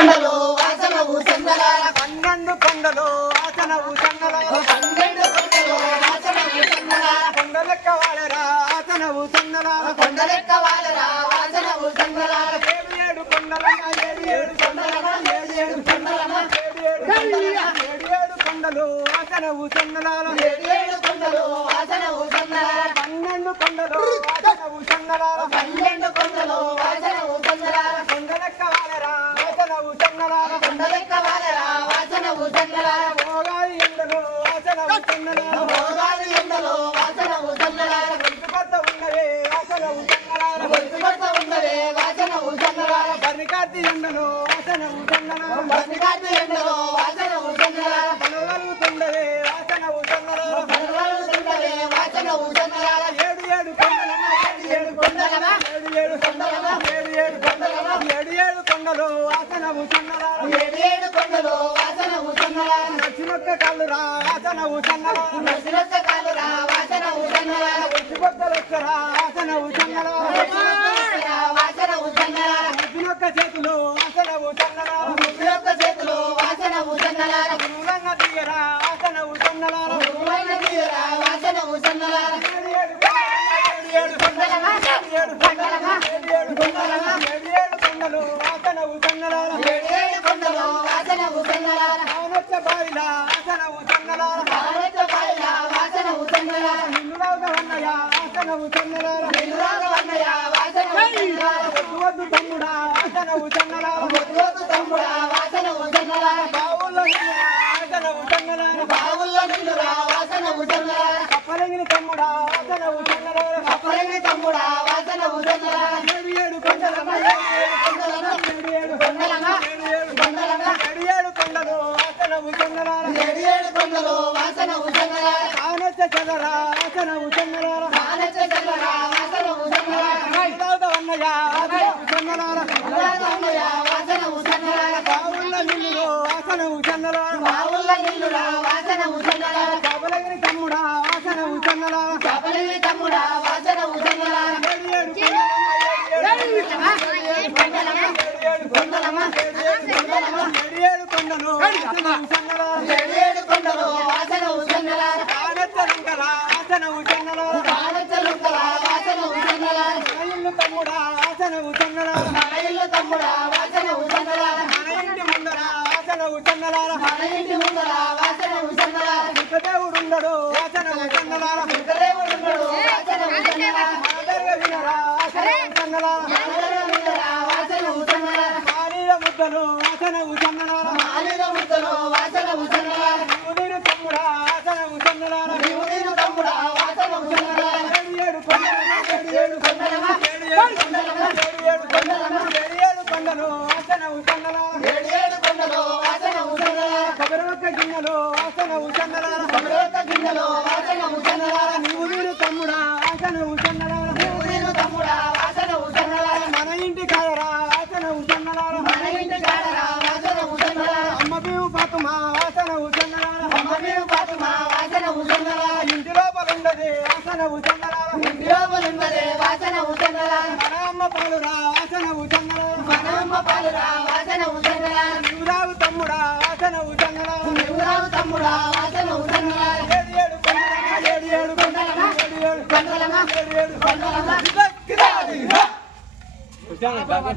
కొండలు వాసనవు చందలాల పన్నెండు కొండలు ఆసనవు చందలాల పన్నెండు కొండలు వాసనవు చందలాల కొండలెక్క వాడరా ఆసనవు చందలాల కొండలెక్క వాలరా వాసనవు చందలాల ఏడు కొండలమ్మ ఏడు కొండలమ్మ ఏడు కొండలమ్మ ఏడు కొండలు ఆసనవు చందలాల ఏడు కొండలు వాసనవు చందలాల పన్నెండు కొండలు ఆసనవు చందలాల పన్నెండు కొండలు వాసనవు చందలాల కొండలెక్క వాడరా ఆసనవు చందలాల కొండలెక్క వాలరా వాసనవు చందలాల భోగాలి ఎండలు ఆసనవు చందలాల భోగాలు ఎండలో వాసనవు చందలాల కొత్త ఉన్నవే ఆసనవు చందలాల పొద్దుపట్ట ఉన్నవే వాసనవు చందలాల బరికార్తి ఎండలు ఆసనవు చందలాల బతికాటి ఎండలో వాసనవు చందలాల పలవలు కొండవే ఆసనవు చందలాల పర్వాలు ఉండవే వాసనవు చందలాల ఏడు కొండలమ్మ ఏడు కొండలమ్మ ఏడు కొండలమ్మ ఏడు కొండలు ఆసనవు చందలాల ఏడు కొండలు వాసనవు చందలాల నచ్చినొక్క కళ్ళురా ఆసనవు చందలాల నసిరొక్క కాలురా వాసనవు చందలాల వచ్చిపోద్దలొచ్చరా ఆసనవు చందలాల వాసనవు చందలాల నచ్చినొక్క చేతులు ఆసనవు చందలాల ముగ్గురొక్క చేతులు వాసనవు చందలాల గురువులన్న దిగరా ఆసనవు చందలాల గురువైన తీరా వాసనవు చందలాల ఏడు కొండలు ఆసనవు చందలాల ఏడు కొండలు వాసనవు చందలాల ఆనొచ్చ బావిలా ఆసనవు చందలాల భారత బాయిల వాసనవు చందలాల నిన్నురాగవన్నయ ఆసనవు చందలాల నిలురాగవన్నయ వాసనవు చందలాల వద్దు తమ్ముడా ఆసనవు చందలాల ముద్రోతు తమ్ముడా వాసనవు చందలాల బావుల్లో నిన్నురా ఆసనవు చందలాల బావుల్లో నిండురా వాసనవు చందలాల కప్పలగిన తమ్ముడా ఆసనవు చందలాల అప్పలకి తమ్ముడా వాసనవు చందలాల ఏడు కొండలమ్మ కొండలమ్మ కొండలమ్మ ఏడు కొండలు ఆసనవు చందలాల ఏడు కొండలు వాసనవు చందలాల ఆనొచ్చ చదరా ఆసనవు చందలాల ఆనచ్చ చందరా వాసనవు చందలాల నిలురాగవన్నయ ఆసనవు చందలాల నిలురాగవన్నయ వాసనవు చందలాల బావుల్లో నిన్నురు ఆసనవు చందలాల బావుల్ల నిల్లురా వాసనవు చందలాల కప్పలగిన తమ్ముడా ఆసనవు చందలాల కపలిని తమ్ముడా వాసనవు చందలాల ఏడు కొండలు ఆసనవు చందలాల ఏడు కొండలు వాసనవు చందలాల ఆనొచ్చలుంటరా ఆసనవు చందలాల ఆనచ్చలుంటరా వాసనవు చందలాల ఇల్లు తమ్ముడా ఆసనవు చందలాల మన ఇల్లు తమ్ముడా వాసనవు చందలాల మన ఇంటి ముందర ఆసనవు చందలాల మన ఇంటి ముందర వాసనవు చందలాల దేవుడుండడు ఆసనవు చందలాల దేవుడున్నాడు వాసనవు చందలాల ఆదరగ వినరా ఆసనవు చందలాల అందరూ ముందర వాసనవు చందలాల మానీయ ముద్దలు ఆసనవు చందలాల మాలిన ముద్దలు వాసనవు చందలాల ఉదిరు తమ్ముడా ఆసనవు చందలాల నీవు తమ్ముడా వాసనవు చందలాల ఏడు కొండలు ఏడు కొండలు ఆసనవు చందలాల ఏడు కొండలు వాసనవు చందలాల కొబ్బరిొక్క గిన్నెలు ఆసనవు చందలాల కొబ్బరిొక్క గిన్నెలు వాసనవు చందలాల ఉదిరు తమ్ముడా ఆసనవు చందలాల నీవు తమ్ముడా వాసనవు చందలాల మన ఇంటి కాదరా ఆసనవు చందలాల మన ఇంటి కాడరా వాసనవు చందలాల అమ్మ బీవు పాతుమా ఆసనవు చందలాల అమ్మ నీవు పాతుమా వాసనవు చందలాల ఇంటి లోపల ఉండదు ఆసనవు చందలాల ఇంద్రియోములున్నదే వాసనవు చందలాల మన అమ్మ పాలురా ఆసనవు చందలాల మనమ్మ పాలురా వాసనవు చందలాల నీవురావు తమ్ముడా ఆసనవు చందలాల నీవురావు తమ్ముడా వాసనవు చందలాల ఏడు కొండలమ్మ కొండలమ్మ కొండలమ్మ ఏడు